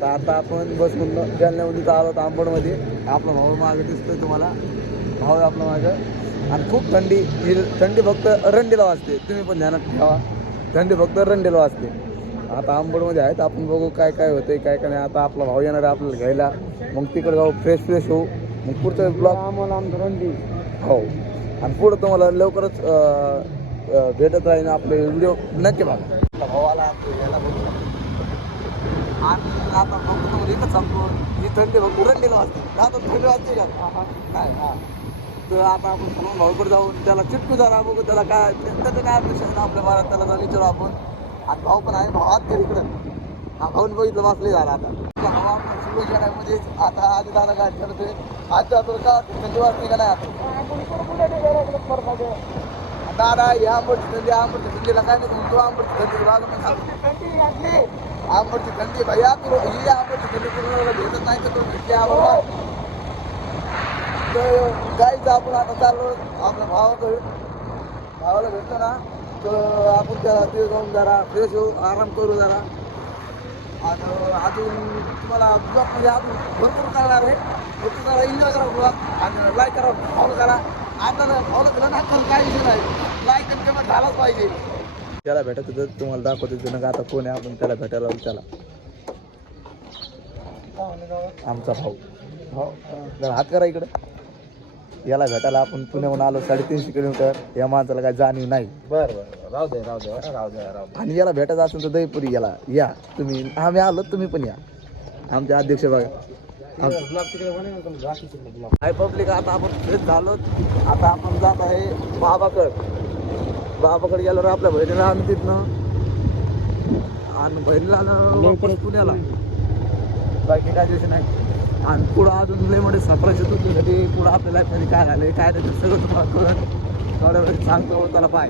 तर आता आपण बसून जालन्यामध्ये आलो तांबडमध्ये. आपला भाऊ मागे दिसतोय तुम्हाला. भाऊ आहे आपला मागं. आणि खूप थंडी. ही थंडी फक्त रंडीला वाजते. तुम्ही पण ध्यानात ठेवा. थंडी फक्त रंडीला वाजते. आता आंबडमध्ये आहेत. आपण बघू काय काय होतंय काय काय नाही. आता आपला भाऊ येणार आहे आपल्याला घ्यायला. मग तिकडे जाऊ फ्रेश फ्रेश होऊ. मग पुढचं ब्लॉग आम्हाला आमचं रंडी. हो. आणि पुढं तुम्हाला लवकरच भेटत राहील आपले व्हिडिओ. नक्की बघा. भाऊ आला. घ्यायला बघू आणि आता फक्त तुम्हाला एकच सांगतो ही थंडी फक्त रंडीला वाजते आता थंडी वाजते का? काय? हा. तर आता आपण सलमान भाऊकडे जाऊन त्याला चिटकू जरा बघू त्याला काय त्याचं काय अपेक्षा आपल्या बाळात त्याला जाऊन विचारू आपण. आणि भाऊ पण आहे भावात आत घरी इकडं. हा भाऊन बघितलं वाचले झाला आता. आपला सुरू केला म्हणजे आता आधी दादा काय करतोय? आज आता का थंडी वाजते का नाही आता? दादा या आंबट थंडी आंबट थंडीला काय नाही तुमचं आंबट थंडी बाग मी सांगतो थंडी भैया तू ही आंबटची थंडी पूर्ण भेटत नाही तर तू भेटली आवडला तर काहीच आपण आता चाललो आपल्या भावाकडे भावाला भेटतो ना तर आपण त्याला ते जाऊन जरा फ्रेश होऊ आराम करू जरा. आणि अजून तुम्हाला ब्लॉग म्हणजे अजून भरपूर करणार आहे. फक्त जरा एन्जॉय करा ब्लॉग आणि लाईक करा फॉलो करा. आता फॉलो केलं ना तर काही विषय नाही. लाईक आणि पेमेंट झालाच पाहिजे. त्याला भेटायचं तर तुम्हाला दाखवतो जुनं आता कोण आहे? आपण त्याला भेटायला त्याला. आमचा भाऊ. भाऊ जरा हात करा इकडे. याला भेटायला आपण पुण्याहून आलो साडेतीनशे किलोमीटर. या माणसाला काय जाणीव नाही. बर बर राहू दे राहू दे राहू दे राहू दे. आणि याला भेटायचं असेल तर दहीपुरी याला. या. तुम्ही आम्ही आलो तुम्ही पण या. आमचे अध्यक्ष बघा. हाय पब्लिक आता आपण झालो. आता आपण जात आहे बाबाकड. बाबाकडे गेल्यावर आपल्या बहिणीला आणू तिथनं. आणि बहिणीला आणू वापस पुण्याला. बाकी काय दिवशी नाही. आणि पुढं अजून लय मोठे सरप्राईज येतो तुझ्यासाठी पुढं आपल्या लाईफमध्ये काय झालं काय नाही सगळं तुम्हाला कळत. थोड्या वेळ सांगतो त्याला पाय.